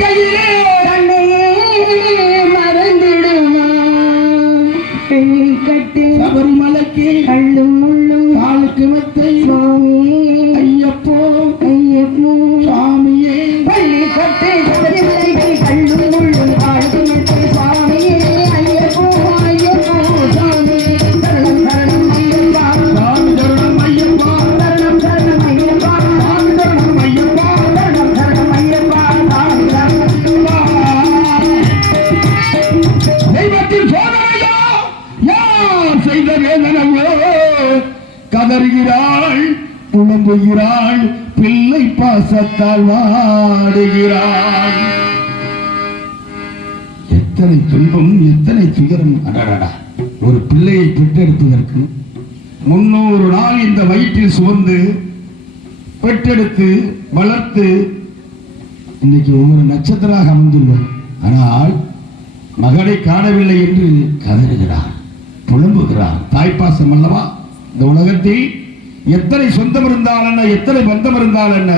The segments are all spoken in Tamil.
கையிலே தன்னையே மறந்திடுமா கட்டு சபரிமலைக்கு கள்ளும் முள்ளும் காலுக்கு மெத்தை சுவாமியே ஐயப்போ ஐயப்போ சாமியே பள்ளி கட்டு சபரிமலைக்கு கள்ளும் முள்ளும் காலுக்கு மெத்தை சுவாமியே ஐயப்போ ஐயப்போ சாமியே சரணம் சரணம் ஐயப்பா சாமி சரணம் ஐயப்பா சரணம் சரணம் ஐயப்பா சாமி சரணம் ஐயப்பா சரணம் சரணம் ஐயப்பா சாமி சரணம் தெய்வத்தின் சோதனையோ யார் செய்த வேதனையோ கதறுகிறாள் புலம்புகிறாள் பிள்ளை பாசத்தால் வாடுகிறாள். எத்தனை துன்பம் எத்தனை துயரம் அடடடா. ஒரு பிள்ளையை பெற்றெடுப்பதற்கு 300 நாள் இந்த வயிற்றில் சுமந்து பெற்றெடுத்து வளர்த்து இன்னைக்கு ஒவ்வொரு நட்சத்திரமாக அமைந்துள்ளோம். ஆனால் மகனை காணவில்லை என்று கதறுகிறார், புலம்புகிறார். தாய்ப்பாசம் அல்லவா? இந்த உலகத்தில் எத்தனை சொந்தம் இருந்தால் என்ன, எத்தனை பந்தம் இருந்தால் என்ன,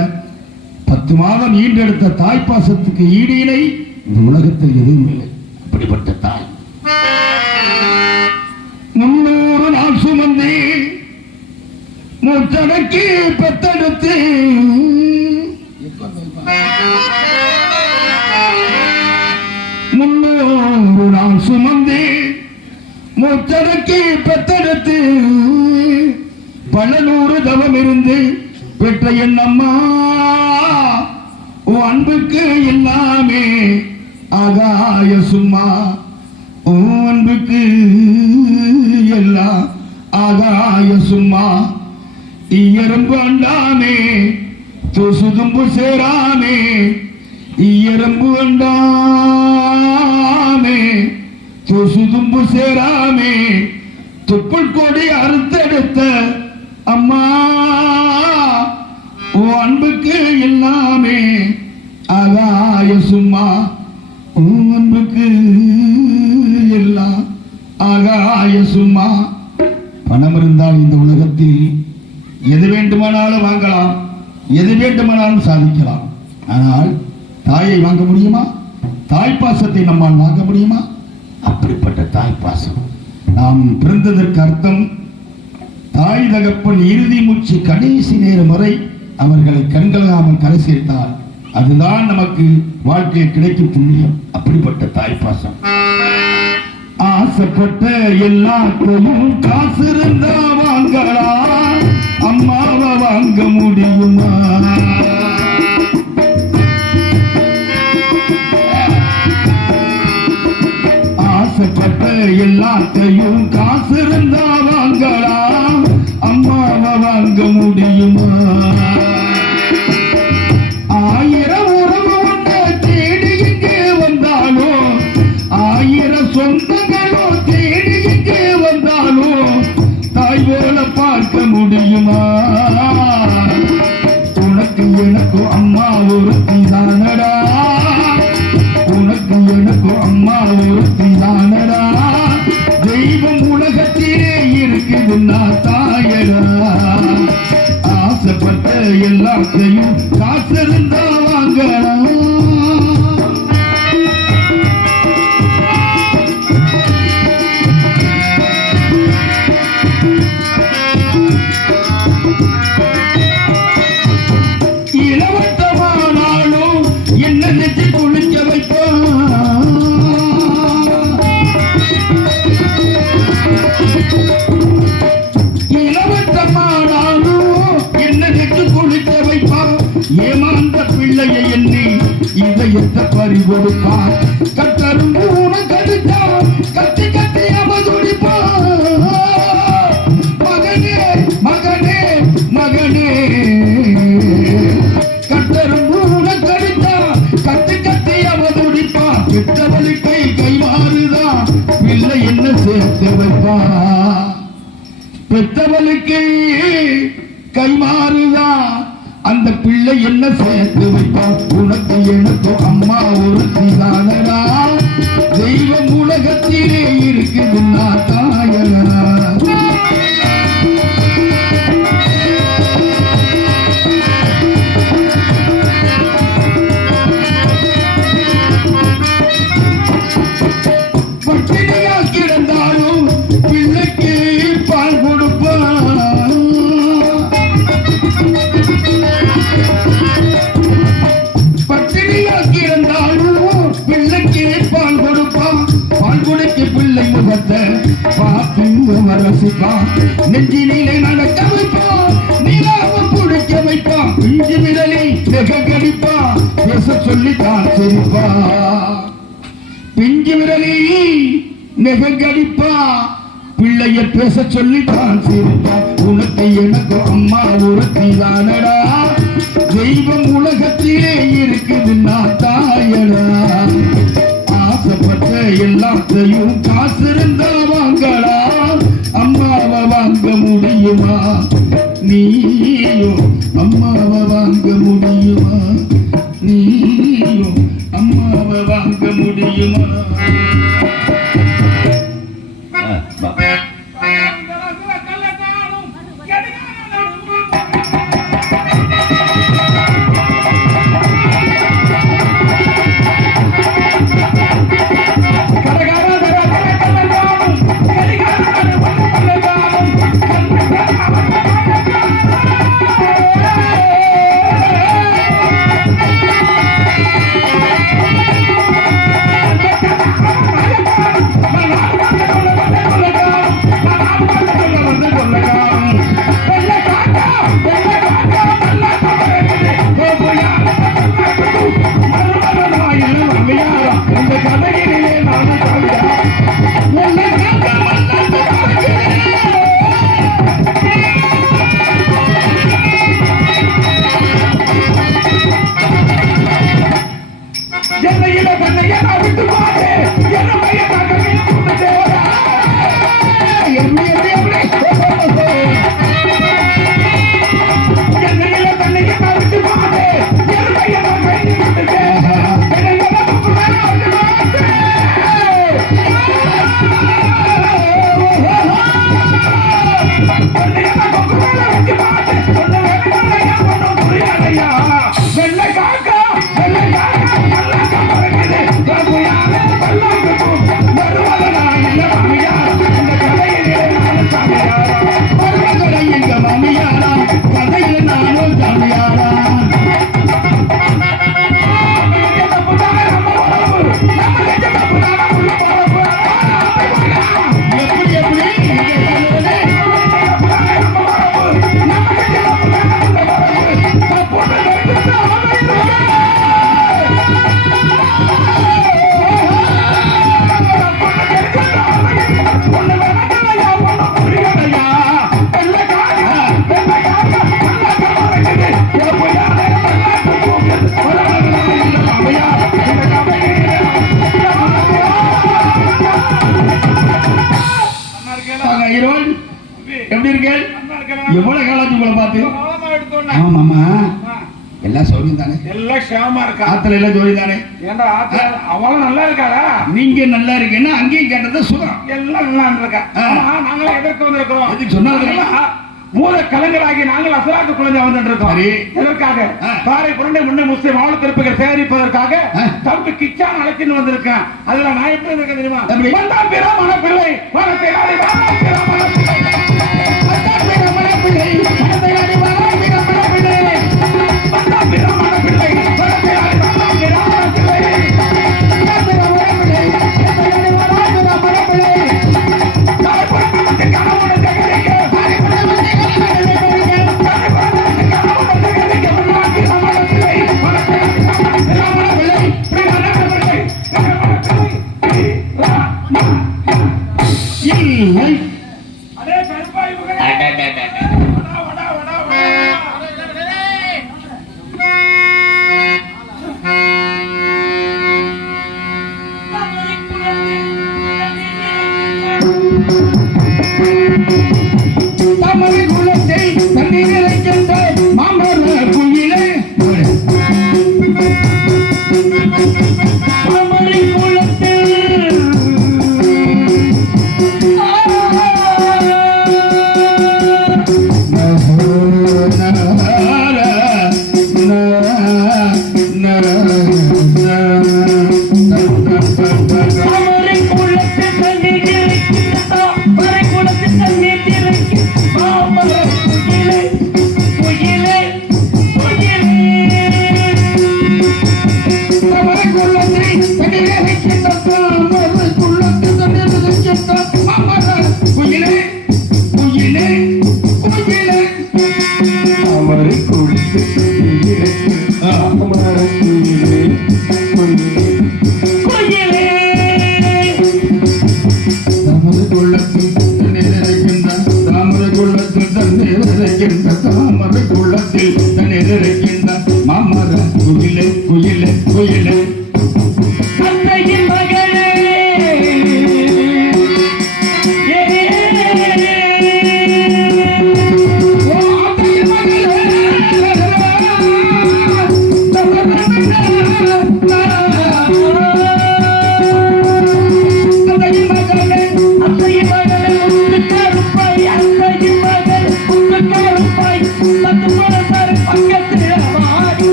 10 மாதம் ஈன்றெடுத்த தாய்ப்பாசத்துக்கு ஈடு இணை இந்த உலகத்தில் எதுவும் இல்லை. அப்படிப்பட்ட தாய் 300 நாள் சுமந்து மூச்சடக்கி பெத்தெடுத்து 300 நாள் சுமந்து மூச்சடக்கி பெத்தெடுத்து பல 100 தவம் இருந்து பெற்ற என் அம்மா உன் அன்புக்கு எல்லாமே ஆகாய சும்மா. உன் அன்புக்கு எல்லாம் ஆகாய சும்மா. ஈயரம்பு அண்டாமே துசுதும்பு சேராமே ஈயரம்பு அண்டாமே துசுதும்பு சேராமே துப்புள் கொடி அறுத்தெடுத்த அம்மா உன் அன்புக்கு எல்லாமே ஆகாய சும்மா. உன் அன்புக்கு எல்லாம் ஆகாய சும்மா. பணம் இருந்தால் இந்த உலகத்தில் எது வேண்டுமானாலும் வாங்கலாம், எது வேண்டுமானாலும் சாதிக்கலாம். ஆனால் தாயை வாங்க முடியுமா? தாய்ப்பாசத்தை நம்மால் வாங்க முடியுமா? அப்படிப்பட்ட தாய்ப்பாசம். நாம் பிறந்ததற்கு அர்த்தம் தாய் தகப்பன் இறுதி மூச்சு கடைசி நேரம் வரை அவர்களை கண்களாமல் கரை சேர்த்தால் அதுதான் நமக்கு வாழ்க்கையில் கிடைக்கும் புண்ணியம். அப்படிப்பட்ட தாய்ப்பாசம். ஆசைப்பட்ட எல்லாத்தையும் காசு இருந்தா வாங்கலாம், அம்மாவை வாங்க முடியுமா? ஆசைப்பட்ட எல்லாத்தையும் காசு இருந்தா வாங்கலாம், அம்மாவை வாங்க முடியுமா? 1000 உறவு ஒன்று தேடி இங்கே வந்தாலும், 1000 சொந்தங்களும் தேடி இங்கே வந்தாலும் தாய் போல பார்க்க முடியுமா? உனக்கு எனக்கு அம்மா ஒருத்தி தானடா, உனக்கு எனக்கு அம்மா ஒருத்தி தானடா. தெய்வம் உலகத்திலே இருக்குதுன்னா தாயடா. ஆசைப்பட்ட எல்லாத்தையும் காசு இருந்தா வாங்கலாம். இளவட்டமானாலும் என்ன நெஞ்சு குளிக்க வைப்பான். இளவட்டமானாலும் என்ன நெஞ்சு குளிக்க வைப்பான். ஏமாந்த பிள்ளையை எண்ணி இதயத்தை பறி கொடுப்பான். கட்டரும் கடுத்தா கத்தி கத்தி அவதுடிப்பான். மகனே மகனே மகனே கட்டரும் கடுத்தா கத்தி கத்தி அவதுடிப்பான். கிட்டவளுக்கை கைமாறுதான் பிள்ளை என்ன சேர்த்து வைப்பான். பெற்றவளுக்கு கைமாறுதான் அந்த பிள்ளை என்ன சேர்த்து வைப்பான். உனக்கு எனக்கு அம்மா ஒருத்தி தானடா. தெய்வம் உலகத்திலே இருக்குதுன்னா தாயடா. ரசிப்பான் நெஞ்சினிலே நடக்க வைப்பான் நீலாவ பிடிக்க வைப்பான் பிஞ்சு விரலி கடிப்பான் பேச சொல்லித்தான் சிரிப்பா பிஞ்சு விரலி நெகடிப்பா பிள்ளைய பேச சொல்லித்தான் சிரிப்பா உனக்கு எனக்கு அம்மா ஒருத்தி தானடா தெய்வம் உலகத்திலே இருக்குது நான் தாயடா ஆசைப்பட்ட எல்லாத்தையும் காசு இருந்தா வாங்கடா அம்மாவை வாங்க முடியுமா நீயும் அம்மாவை வாங்க முடியுமா நீயும் அம்மாவை வாங்க முடியுமா எப்படி இருக்கேன் எவ்வளவு காலாச்சு உங்களை பார்த்து ஆமாமா எல்லாம் சௌரியம் தானே எல்லாம் ஷாமா இருக்கா ஆத்துல எல்லாம் ஜோடி தானே ஏன்டா ஆத்துல அவளும் நல்லா இருக்காடா நீங்க நல்லா இருக்கீங்கன்னா அங்கேயும் கேட்டது சுகம் எல்லாம் நல்லா இருக்கா நாங்களும் எதற்கு வந்திருக்கிறோம் எதுக்கு சொன்னாங்க மூல கலைஞராகி நாங்கள் அசலாக்கு குழந்தை வந்துருக்கோம் எதற்காக பாறை புரண்டை முன்ன முஸ்லிம் ஆளு திருப்புகள் சேகரிப்பதற்காக தம்பி கிச்சான் அழைச்சின்னு வந்திருக்கேன் அதுல நான் எப்படி இருக்க தெரியுமா வந்தான் பிறமான பிள்ளை மனத்தை நாடி வந்தான் பிறமான பிள்ளை வந்தான் பிறமான பிள்ளை மனத்தை நாடி வந்தான் பிறமான பிள்ளை வந்தான் பிறமான பிள்ளை மனத்தை நாடி வந்தான் பிறமான பிள்ளை வந்தான் பிறமான பிள்ளை மனத்தை நாடி வந்தான் பிறமான பிள்ளை நாளை பொறுத்து கனவுட ஜெகதிக்க பாறை புரண்டை அதே கருப்பாய் தமிழ் குலத்தை தண்ணீரை சென்ற மாமர குயிலே தமிழ் குலத்தில் குயிலே அத்தையின் மகளே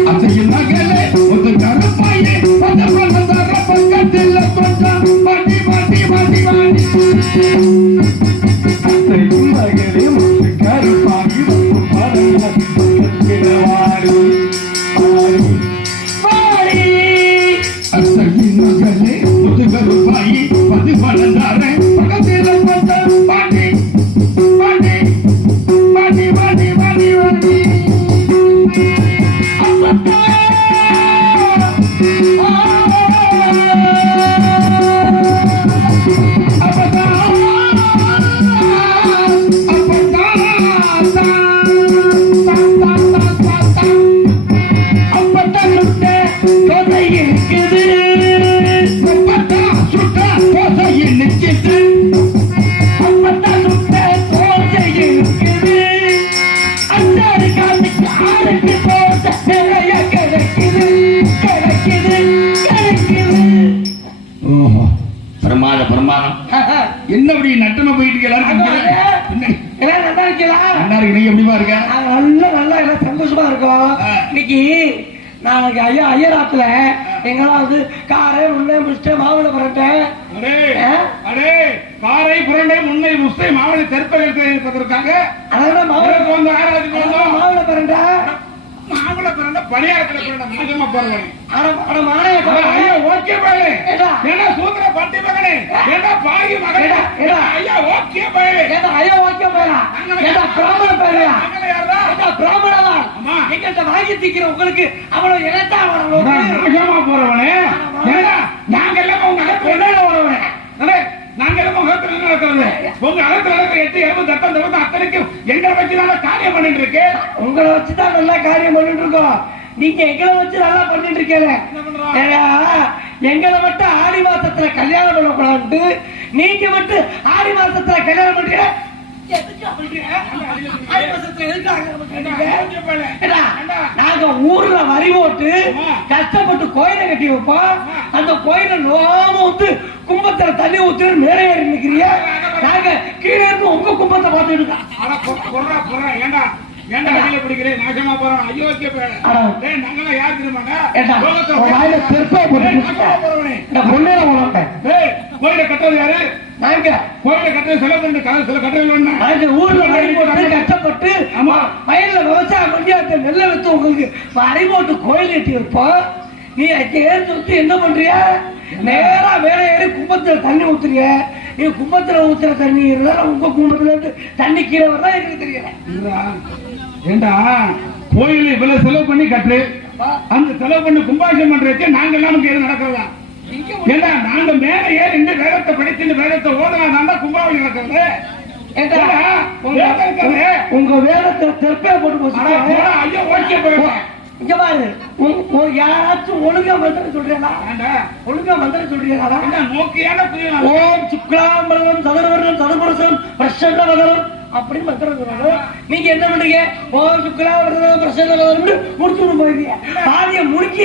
அத்தையின் மகளே ஒரு கருப்பாயே பத பதற பக்கத்தில் தொட்டா மாட்டி மாட்டி மாட்டி மாட்டி அத்தையின் மகளே முத்து கருப்பாகி அத்தையின் மகளே ஒரு கருப்பாயி பது பதற பக்கத்தில் தொட்டா மாட்டி மாட்டி மாட்டி மாட்டி மாட்டி மாட்டி ஓஹோ பிரமாத பிரமாதம் என்னபடி நட்டமா போயிட்டு நல்லா இருக்கலாம் நீங்க எப்படிமா இருக்க நல்லா எல்லாம் சந்தோஷமா இருக்கும் இன்னைக்கு நாளைக்கு ஐயராத்துல எங்களாவது காரை முன்னே முடிச்சுட்டு மாவுளை பரட்டேன் காரை புரண்டை முன்னை முஸ்தை மாவளி தெற்பதற்காக அதான் மாவளுக்கு வந்து ஆராய்ச்சி மாவுளை பரண்டா மாவளை பிறந்த பணியாரத்துல பிறந்த மாதமா போறவனே ஐயா ஓகே மகளே என்ன சூத்திர பட்டி மகனே என்ன பாகி மகனே ஐயா ஓகே மகளே ஐயா ஓகே போயலாம் பிராமண பேரையா பிராமணா ஆமா. எங்கிட்ட வாங்கி திக்கிற உங்களுக்கு அவ்வளவு இனத்தா நாசமா போறவனே ஏடா நாங்க எல்லாம் உங்க அகத்துல என்ன வரவனே அடே நாங்க எல்லாம் உங்க அகத்துல என்ன நடக்கிறது உங்க அகத்துல நடக்கிற 8 7 தட்டம் தவிர்த்து அத்தனைக்கும் எங்களை வச்சு நல்லா காரியம் பண்ணிட்டு இருக்கு உங்களை வச்சுதான் நல்லா காரியம் பண்ணிட்டு இருக்கோம் நீங்க எங்களை வச்சு நல்லா பண்ணிட்டு இருக்கீங்க எங்களை மட்டும் ஆடி மாசத்துல கல்யாணம் பண்ணக்கூடாது நீங்க மட்டும் ஆடி மாசத்துல கல்யாணம் பண்றீங்க நாங்க ஊர்ல வரி போட்டு கஷ்டப்பட்டு கோயிலை கட்டி வைப்போம் அந்த கோயில நோம வந்து கும்பத்துல தண்ணி ஊத்து மேலே நிக்கிறீங்க நாங்க கீழே இருந்து உங்க கும்பத்தை பார்த்துட்டு இருக்கோம் ஏண்டா ஏண்டா கையில பிடிக்கிறேன் நாசமா போறோம் அயோக்கிய பேர டேய் நாங்க யார் தெரியுமாங்க வாயில தெற்பா போறவனே முன்னேற போறோம் டேய் கோயிலை கட்டறது யாரு நாங்க கோயிலை கட்டறது செலவு பண்ணி சில கட்டறது வேணும்னா நாங்க ஊர்ல வரி போட்டு கஷ்டப்பட்டு வயல்ல விவசாயம் பண்ணி அந்த நெல்லை வச்சு உங்களுக்கு வரி போட்டு கோயில் கட்டி வைப்போம் நீ ஏற்றி வச்சு என்ன பண்றிய நேரா மேலே ஏறி கும்பத்துல தண்ணி ஊத்துறிய நீ கும்பத்துல ஊத்துற தண்ணி இருந்தாலும் உங்க கும்பத்துல இருந்து தண்ணி கீழே வரதான் எனக்கு தெரியல ஏண்டா கோயில் இவ்வளவு செலவு பண்ணி கட்டு அந்த செலவு பண்ணி கும்பாபிஷேகம் பண்றதுக்கு நாங்க எல்லாம் நமக்கு எது நடக்கிறதா ஏண்டா நாங்க மேல ஏறி இந்த வேதத்தை படிச்சு வேதத்தை ஓதனா தான் கும்பாபிஷேகம் நடக்கிறது உங்க வேதத்தை தெற்பே போட்டு போச்சு ஐயோ ஓகே போயிடுவேன் இங்க பாரு யாராச்சும் ஒழுங்கா மந்திரம் சொல்றீங்களா ஒழுங்கா மந்திரம் சொல்றீங்களா நோக்கியான ஓம் சுக்லாம்பரம் சதுரவர்ணம் சதுபுருஷம் பிரசன்ன வதனம் அப்படின்னு மந்திரம் சொல்றாங்க நீங்க என்ன பண்றீங்க ஓம் சுக்லாம்பரம் பிரசன்ன வதனம் முடிச்சு போயிருக்கீங்க பாதிய முடிக்க